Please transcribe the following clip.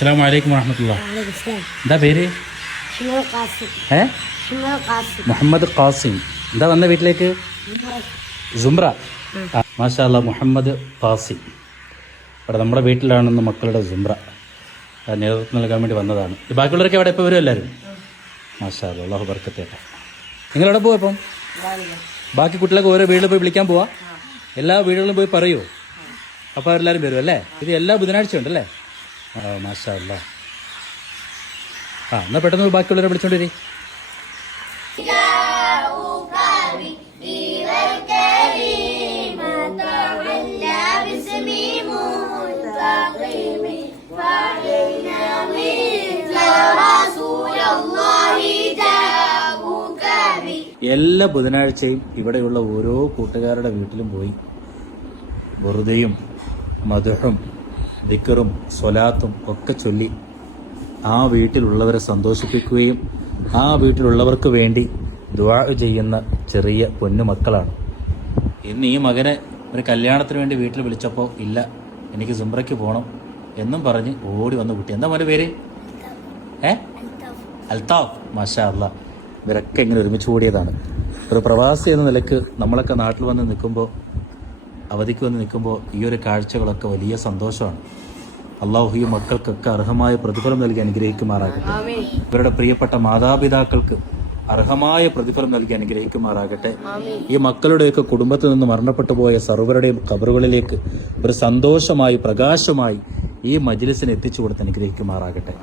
അസ്സലാമു അലൈക്കും വറഹ്മത്തുള്ളാഹി. എന്താ പേര്? മുഹമ്മദ് ഖാസിം. എന്താ വന്ന വീട്ടിലേക്ക്? സുംറ. മാഷാ അല്ലാ, മുഹമ്മദ് ഖാസിം. അവിടെ നമ്മുടെ വീട്ടിലാണെന്ന് മക്കളുടെ സുംറ നേതൃത്വം നൽകാൻ വേണ്ടി വന്നതാണ്. ബാക്കിയുള്ളവരൊക്കെ അവിടെ ഇപ്പോൾ വരും എല്ലാവരും? മാഷാ അല്ലാ, അല്ലാഹു ബർക്കത്ത് ചെയ്യട്ടെ. നിങ്ങളെവിടെ പോവാ ഇപ്പം? ബാക്കി കുട്ടികളൊക്കെ ഓരോ വീട്ടിൽ പോയി വിളിക്കാൻ പോവാ? എല്ലാ വീടുകളിലും പോയി പറയുമോ? അപ്പോൾ എല്ലാവരും വരും അല്ലേ? ഇത് എല്ലാ ബുധനാഴ്ച ഉണ്ടല്ലേ? മാഷാ അല്ലാ. എന്നാൽ പെട്ടെന്ന് ബാക്കിയുള്ളവരെ വിളിച്ചോണ്ട് വരി. എല്ലാ ബുധനാഴ്ചയും ഇവിടെയുള്ള ഓരോ കൂട്ടുകാരുടെ വീട്ടിലും പോയി വെറുതെയും മദ്ഹും ദിക്റും സ്വലാത്തും ഒക്കെ ചൊല്ലി ആ വീട്ടിലുള്ളവരെ സന്തോഷിപ്പിക്കുകയും ആ വീട്ടിലുള്ളവർക്ക് വേണ്ടി ദുആ ചെയ്യുന്ന ചെറിയ പൊന്നുമക്കളാണ്. ഇന്ന് ഈ മകനെ ഒരു കല്യാണത്തിന് വേണ്ടി വീട്ടിൽ വിളിച്ചപ്പോൾ ഇല്ല, എനിക്ക് സുംറയ്ക്ക് പോകണം എന്നും പറഞ്ഞ് ഓടി വന്ന കുട്ടി. എന്താ മോൻ്റെ പേര്? അൽത്താഫ്. മാഷാ അല്ലാ. ഇവരൊക്കെ ഇങ്ങനെ ഒരുമിച്ച് കൂടിയതാണ്. ഒരു പ്രവാസി എന്ന നിലക്ക് നമ്മളൊക്കെ നാട്ടിൽ വന്ന് നിൽക്കുമ്പോൾ, അവധിക്ക് വന്ന് നിൽക്കുമ്പോൾ ഈ ഒരു കാഴ്ചകളൊക്കെ വലിയ സന്തോഷമാണ്. അള്ളാഹു ഈ മക്കൾക്കൊക്കെ അർഹമായ പ്രതിഫലം നൽകി അനുഗ്രഹിക്കുമാറാകട്ടെ. ഇവരുടെ പ്രിയപ്പെട്ട മാതാപിതാക്കൾക്ക് അർഹമായ പ്രതിഫലം നൽകി അനുഗ്രഹിക്കുമാറാകട്ടെ. ഈ മക്കളുടെയൊക്കെ കുടുംബത്തിൽ നിന്ന് മരണപ്പെട്ടു പോയ സർവരുടെയും ഖബറുകളിലേക്ക് ഒരു സന്തോഷമായി പ്രകാശമായി ഈ മജ്ലിസിനെ എത്തിച്ചു കൊടുത്ത് അനുഗ്രഹിക്കുമാറാകട്ടെ.